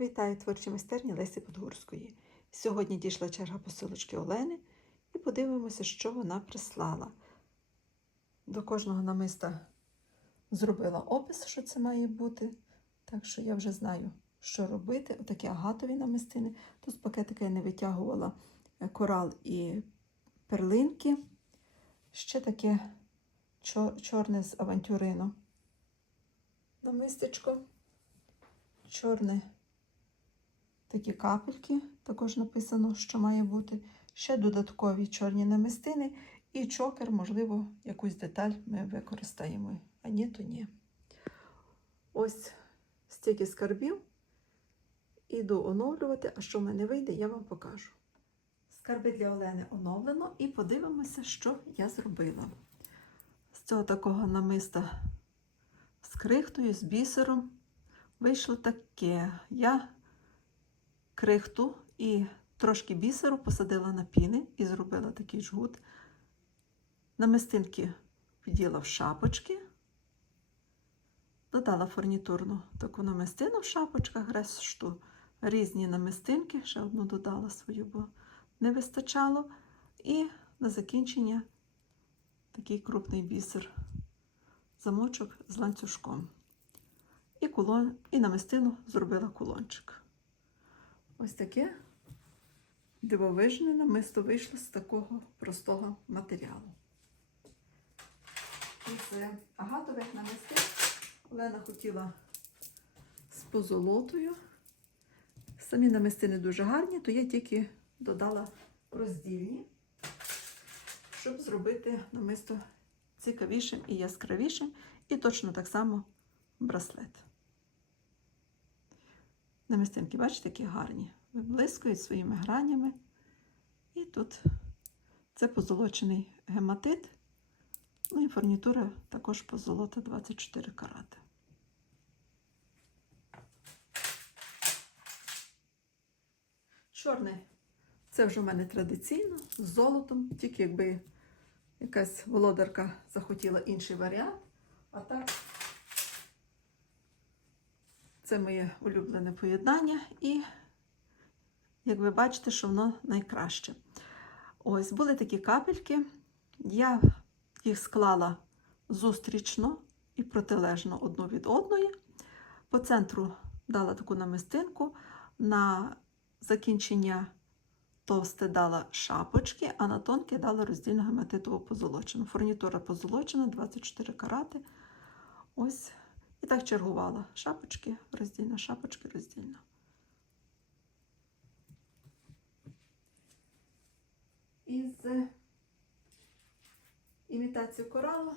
Вітаю творчі майстерні Лесі Подгурської. Сьогодні дійшла черга посилочки Олени і подивимося, що вона прислала. До кожного намиста зробила опис, що це має бути. Так що я вже знаю, що робити. Отакі агатові намистини. Тут з пакетика я не витягувала е, корал і перлинки. Ще таке чор- чорне з авантюрину. Намистечко. Чорне такі капельки, також написано, що має бути. Ще додаткові чорні намистини і чокер, можливо, якусь деталь ми використаємо. А ні, то ні. Ось стільки скарбів. Іду оновлювати, а що в мене вийде, я вам покажу. Скарби для Олени оновлено і подивимося, що я зробила. З цього такого намиста з крихтою, з бісером. Вийшло таке. Я крихту і трошки бісеру посадила на піни і зробила такий жгут. Намистинки вділа в шапочки, додала фурнітурну таку намистину в шапочках, решту різні намистинки, ще одну додала свою, бо не вистачало. І на закінчення такий крупний бісер, замочок з ланцюжком. І кулон, і намистину зробила кулончик. Ось таке дивовижне намисто вийшло з такого простого матеріалу. Із агатових намистин Олена хотіла з позолотою. Самі намистини дуже гарні, то я тільки додала роздільні, щоб зробити намисто цікавішим і яскравішим, і точно так само браслет. Намистинки, бачите, які гарні. Виблискують своїми гранями. І тут це позолочений гематит. Ну і фурнітура також позолота 24 карати. Чорний це вже в мене традиційно з золотом, тільки якби якась володарка захотіла інший варіант. А так це моє улюблене поєднання, і, як ви бачите, що воно найкраще. Ось були такі капельки. Я їх склала зустрічно і протилежно одну від одної. По центру дала таку намистинку. На закінчення товсте дала шапочки, а на тонке дала роздільну гематитову позолочену. Фурнітура позолочена, 24 карати. Ось і так чергувала. Шапочки, роздільна, шапочки, роздільна. Із імітацію коралу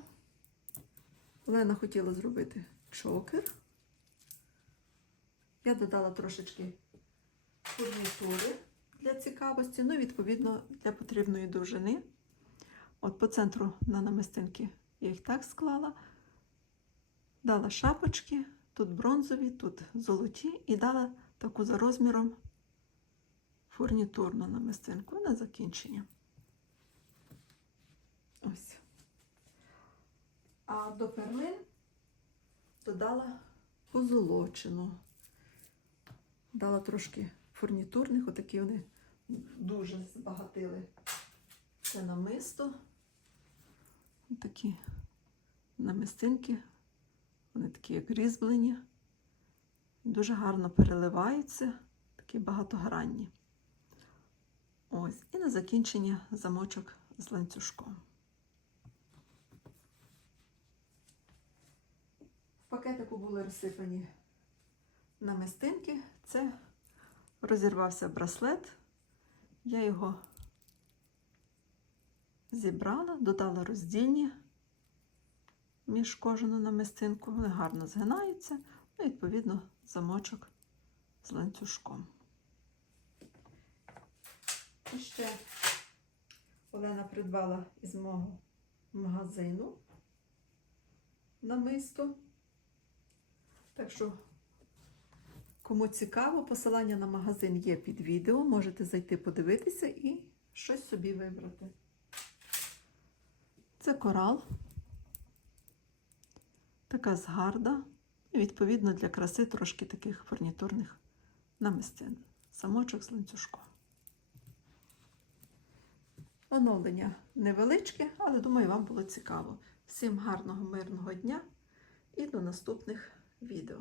Олена хотіла зробити чокер. Я додала трошечки фурнітури для цікавості, ну відповідно для потрібної довжини. От по центру на намистинки я їх так склала. Дала шапочки, тут бронзові, тут золоті, і дала таку за розміром фурнітурну намистинку на закінчення. Ось. А до перлин додала позолочену. Дала трошки фурнітурних, отакі вони дуже збагатили це намисто. Такі намистинки. Вони такі, як різьблені, дуже гарно переливаються, такі багатогранні. Ось, і на закінчення замочок з ланцюжком. В пакетику були розсипані намистинки. Це розірвався браслет. Я його зібрала, додала роздільні між кожну намистинку. Вони гарно згинаються, ну, відповідно, замочок з ланцюжком. І ще Олена придбала із мого магазину намисто. Так що, кому цікаво, посилання на магазин є під відео. Можете зайти подивитися і щось собі вибрати. Це корал така згарда. Відповідно, для краси трошки таких фурнітурних намистин. Самочок з ланцюжком. Оновлення невеличке, але думаю, вам було цікаво. Всім гарного, мирного дня і до наступних відео.